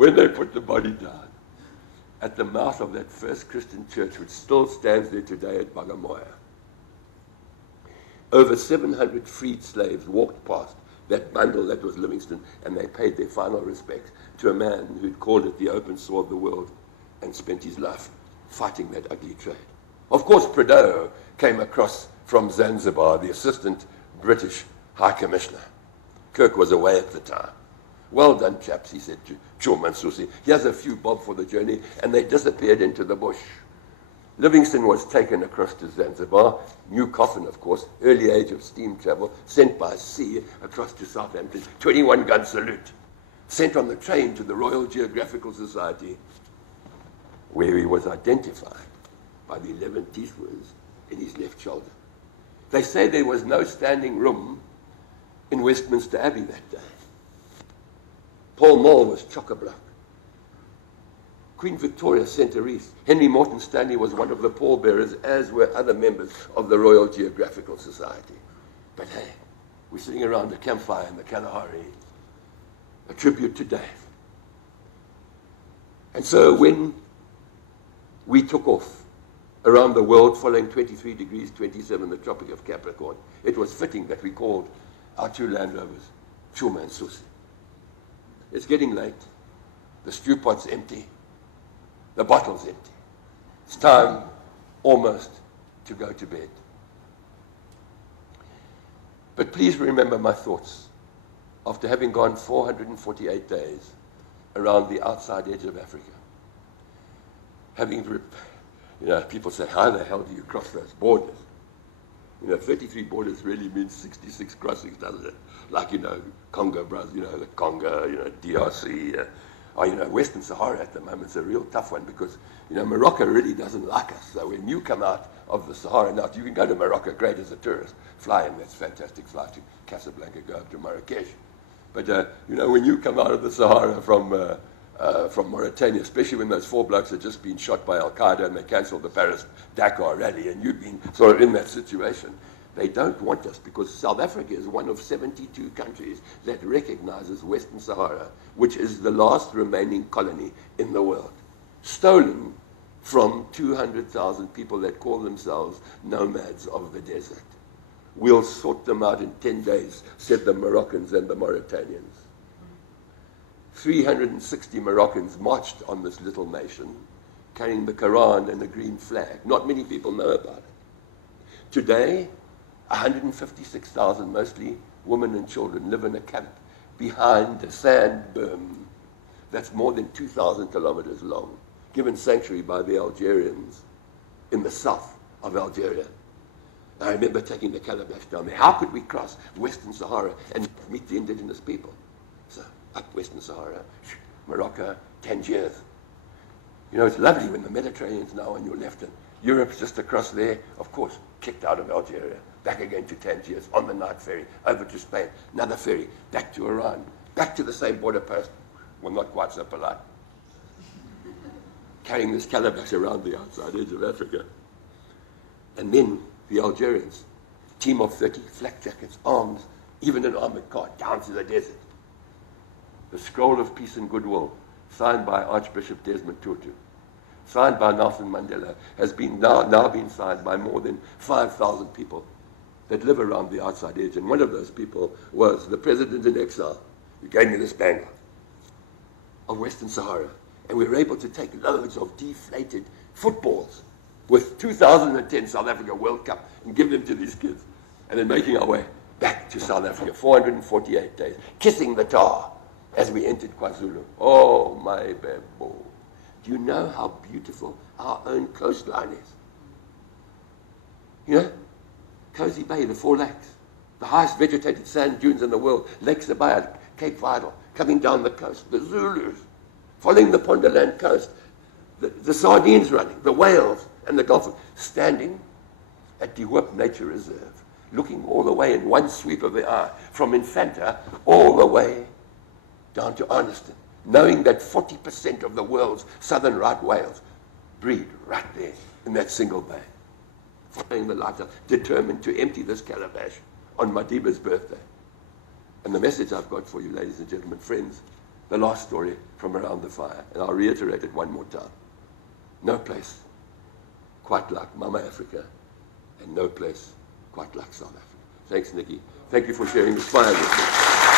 when they put the body down at the mouth of that first Christian church, which still stands there today at Bagamoyo, over 700 freed slaves walked past that bundle that was Livingstone, and they paid their final respects to a man who'd called it the open sore of the world and spent his life fighting that ugly trade. Of course, Prideaux came across from Zanzibar, the assistant British High Commissioner. Kirk was away at the time. Well done, chaps, he said to Chuma Nsusi. Here's a few bob for the journey, and they disappeared into the bush. Livingstone was taken across to Zanzibar, new coffin, of course, early age of steam travel, sent by sea across to Southampton, 21-gun salute, sent on the train to the Royal Geographical Society, where he was identified by the 11 teeth wounds in his left shoulder. They say there was no standing room in Westminster Abbey that day. Paul Moll was chock-a-block. Queen Victoria sent a wreath. Henry Morton Stanley was one of the pallbearers, as were other members of the Royal Geographical Society. But hey, we're sitting around a campfire in the Kalahari, a tribute to Dave. And so when we took off around the world following 23 degrees 27, the Tropic of Capricorn, it was fitting that we called our two Land Rovers Chuma and Susi. It's getting late. The stew pot's empty. The bottle's empty. It's time almost to go to bed. But please remember my thoughts after having gone 448 days around the outside edge of Africa. People say, how the hell do you cross those borders? 33 borders really means 66 crossings, doesn't it? Like, Congo, Brazil, the Congo, DRC, Western Sahara at the moment is a real tough one because, Morocco really doesn't like us. So when you come out of the Sahara, now you can go to Morocco, great as a tourist, fly in, that's fantastic, fly to Casablanca, go up to Marrakesh. But, when you come out of the Sahara from Mauritania, especially when those 4 blokes had just been shot by Al-Qaeda and they cancelled the Paris-Dakar rally, and you've been sort of in that situation, they don't want us because South Africa is one of 72 countries that recognizes Western Sahara, which is the last remaining colony in the world, stolen from 200,000 people that call themselves nomads of the desert. We'll sort them out in 10 days, said the Moroccans and the Mauritanians. 360 Moroccans marched on this little nation, carrying the Quran and the green flag. Not many people know about it. Today, 156,000, mostly women and children, live in a camp behind a sand berm that's more than 2,000 kilometers long, given sanctuary by the Algerians in the south of Algeria. I remember taking the calabash down there. How could we cross Western Sahara and meet the indigenous people? So, up Western Sahara, Morocco, Tangiers. It's lovely when the Mediterranean's now on your left and Europe's just across there, of course, kicked out of Algeria, back again to Tangiers, on the night ferry, over to Spain, another ferry, back to Iran, back to the same border post. Well, not quite so polite. Carrying this calabash around the outside edge of Africa. And then the Algerians, team of 30, flak jackets, arms, even an armored car, down to the desert. The Scroll of Peace and Goodwill, signed by Archbishop Desmond Tutu, signed by Nelson Mandela, has been now been signed by more than 5,000 people that live around the outside edge. And one of those people was the president in exile, who gave me this banger of Western Sahara. And we were able to take loads of deflated footballs with 2010 South Africa World Cup and give them to these kids. And then making our way back to South Africa, 448 days, kissing the tar as we entered KwaZulu. Oh, my bebo. Do you know how beautiful our own coastline is? Cozy Bay, the 4 lakes, the highest vegetated sand dunes in the world, Lake Sabaya, Cape Vidal, coming down the coast, the Zulus, following the Ponderland coast, the sardines running, the whales, and the Gulf, standing at De Hoop Nature Reserve, looking all the way in one sweep of the eye, from Infanta all the way down to Arniston, knowing that 40% of the world's southern right whales breed right there in that single bay. Following the light, determined to empty this calabash on Madiba's birthday. And the message I've got for you, ladies and gentlemen, friends, the last story from around the fire, and I'll reiterate it one more time. No place quite like Mama Africa, and no place quite like South Africa. Thanks, Nikki. Thank you for sharing this fire with me.